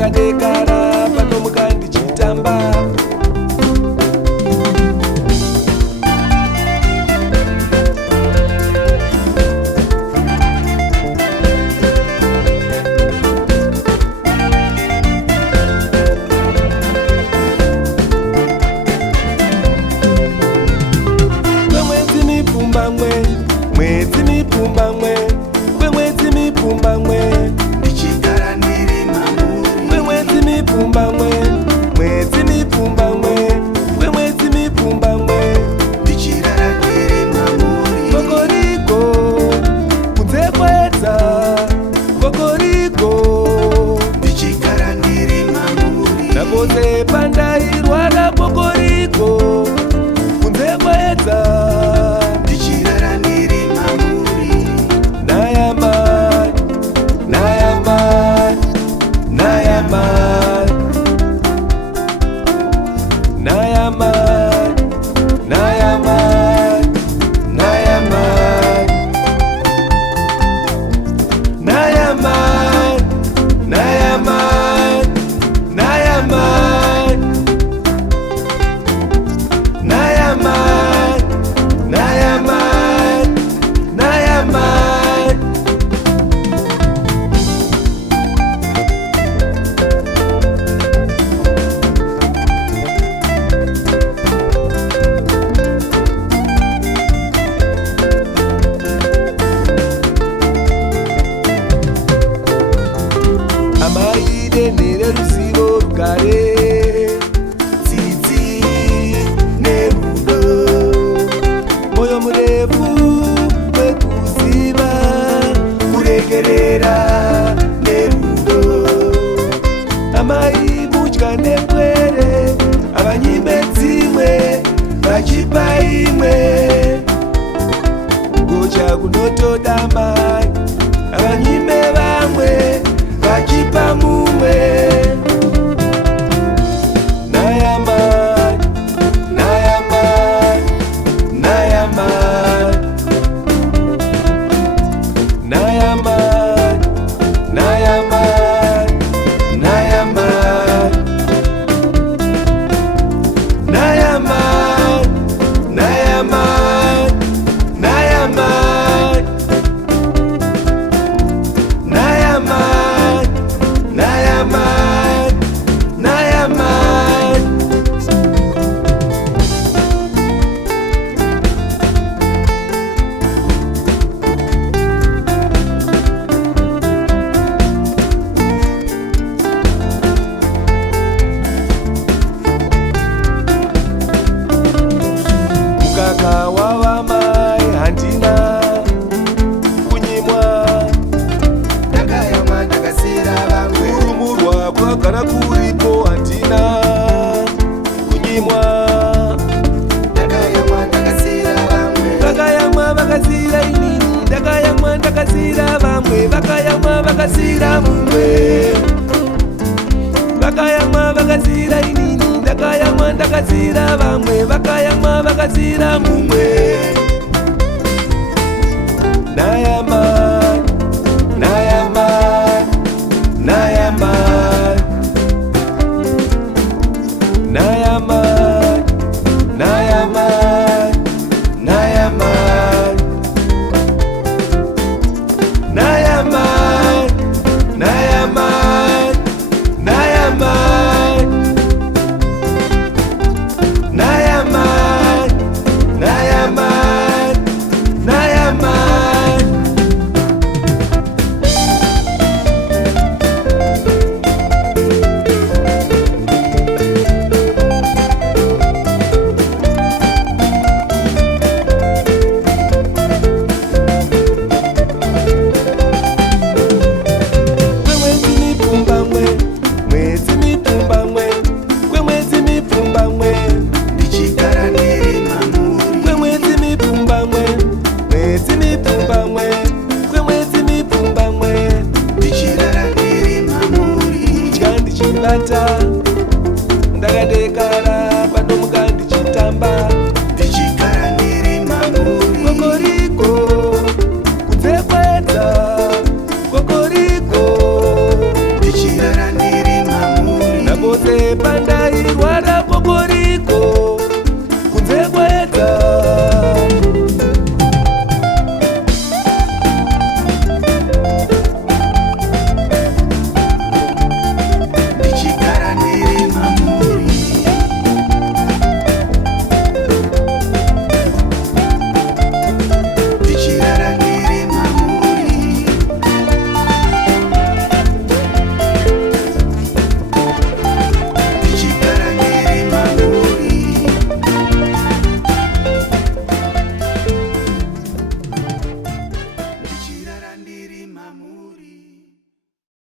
ndakadekara panomuka ndichitamba. Mwedzi mipumba mwe, kwemwedzi mipumba mwe, ndichigara ndiri mamuri. Kwemwedzi mipumba mwe, mwedzi mipumba mwe, kwemwedzi mipumba mwe, ndichirara ndiri mamuri. Kokoriko, kunze kwedza, kokoriko, ndichigara ndiri mamuri. napose pandairwara kokoriko, kunze kwedza. Neruzivo rugare, tsitsi nerudo, moyo murefu wekuziva, kuregerera nerudo. Amai mudya nepwere, avanyime dzimwe vachipa imwe, kugocha kunotoda mai, avanyime vamwe vachipa mumwe. Wava mai handina kunyimwa, ndakayamwa ndakasira vamwe. kurumurwa kwagara kuripo handina kunyimwa, ndakayamwa ndakasira vamwe. vakayamwa vakasira inini, ndakayamwa ndakasira vamwe, vakayamwa vakasira mumwe, vakayamwa vakasira inini, ndakayamwa ndakasira vamwe, vakayamwa vakasira mumwe. Nayama, nayama, nayama, nayama, nayama, nayama, nayama, nayama, nayama, nayama, nayama, nayama. Ndakadekara panomuka ndichitamba, ndichigara ndiri mamuri. kokoriko kunze kwedza, kokoriko ndichirara ndiri mamuri. pose pandairwara